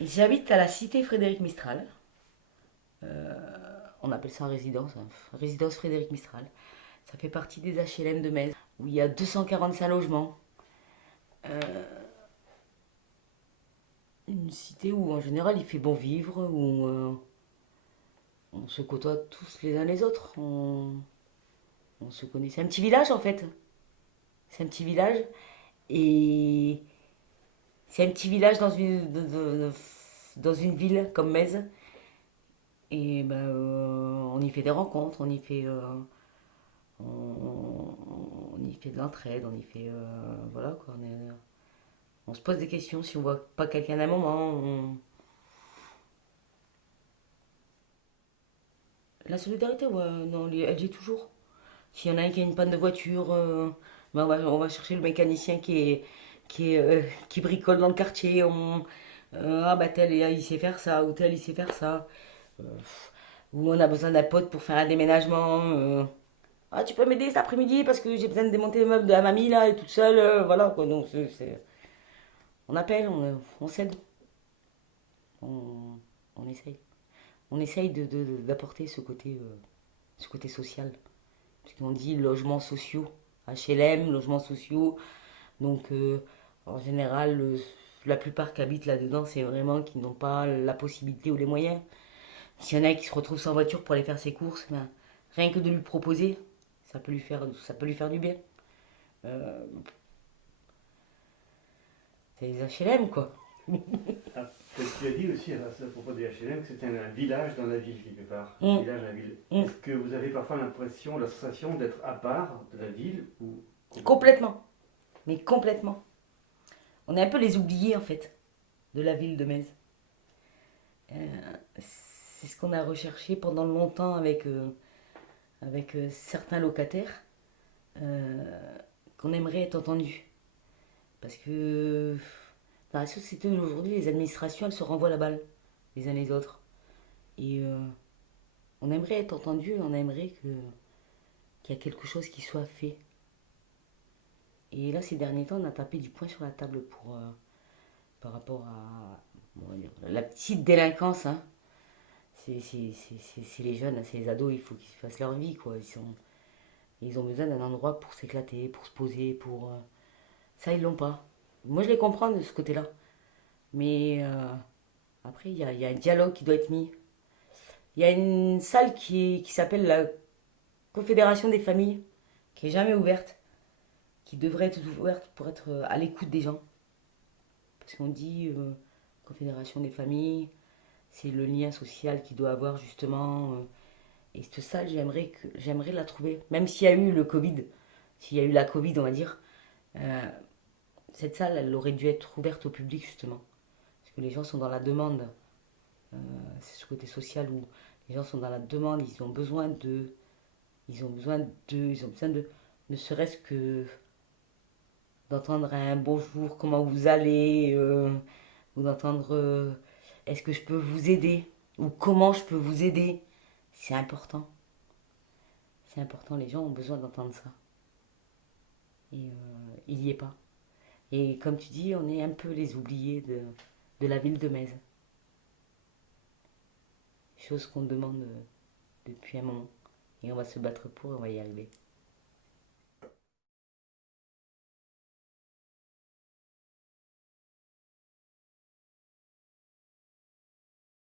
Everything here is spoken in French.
J'habite à la cité Frédéric Mistral. On appelle ça résidence, hein. Résidence Frédéric Mistral. Ça fait partie des HLM de Metz, où il y a 245 logements. Une cité où en général il fait bon vivre, où on se côtoie tous les uns les autres. On se connaît. C'est un petit village en fait. C'est un petit village. Et c'est un petit village dans une ville comme Metz. Et ben, on y fait des rencontres, on y fait de l'entraide, on y fait. Voilà quoi. On se pose des questions si on voit pas quelqu'un à un moment. La solidarité, ouais, non, elle y est toujours. S'il y en a un qui a une panne de voiture, ben on va chercher le mécanicien qui bricole dans le quartier. Ah bah tel il sait faire ça, ou tel il sait faire ça. Euh, ou on a besoin d'un pote pour faire un déménagement. Ah, tu peux m'aider cet après-midi parce que j'ai besoin de démonter les meubles de la mamie là et toute seule. Voilà quoi. Donc on appelle, on s'aide, on, on essaye. On essaye d'apporter ce côté social. Parce qu'on dit logements sociaux, HLM, logements sociaux. Donc en général, la plupart qui habitent là-dedans, c'est vraiment qui n'ont pas la possibilité ou les moyens. S'il y en a qui se retrouvent sans voiture pour aller faire ses courses, ben, rien que de lui proposer, ça peut lui faire du bien. Euh, c'est les HLM, quoi. Ah, tu as dit aussi à propos des HLM que c'était un village dans la ville quelque part. Un Mm, village dans la ville. mm. Est-ce que vous avez parfois l'impression, la sensation d'être à part de la ville ou complètement? Complètement. Mais complètement. On est un peu les oubliés, en fait, de la ville de Metz. C'est ce qu'on a recherché pendant longtemps avec certains locataires, euh, qu'on aimerait être entendu. Parce que dans la société d'aujourd'hui, les administrations, elles se renvoient la balle les uns les autres. Et on aimerait être entendu, on aimerait qu'il y ait quelque chose qui soit fait. Et là, ces derniers temps, on a tapé du poing sur la table par rapport à on va dire, la petite délinquance. Hein. C'est les jeunes, c'est les ados, il faut qu'ils fassent leur vie. Quoi. Ils ont besoin d'un endroit pour s'éclater, pour se poser, pour... Ça, ils l'ont pas. Moi, je les comprends de ce côté-là. Mais après, il y a un dialogue qui doit être mis. Il y a une salle qui s'appelle la Confédération des familles, qui est jamais ouverte, qui devrait être ouverte pour être à l'écoute des gens. Parce qu'on dit Confédération des familles, c'est le lien social qu'il doit avoir justement. Et cette salle, j'aimerais la trouver. Même s'il y a eu le Covid, s'il y a eu la Covid, on va dire, euh, cette salle, elle aurait dû être ouverte au public justement. Parce que les gens sont dans la demande. C'est ce côté social où les gens sont dans la demande, ils ont besoin de, ne serait-ce que d'entendre un bonjour, comment vous allez, ou d'entendre est-ce que je peux vous aider, ou comment je peux vous aider. C'est important. C'est important, les gens ont besoin d'entendre ça. Et il n'y est pas. Et comme tu dis, on est un peu les oubliés de la ville de Metz. Chose qu'on demande depuis un moment. Et on va se battre pour et on va y arriver.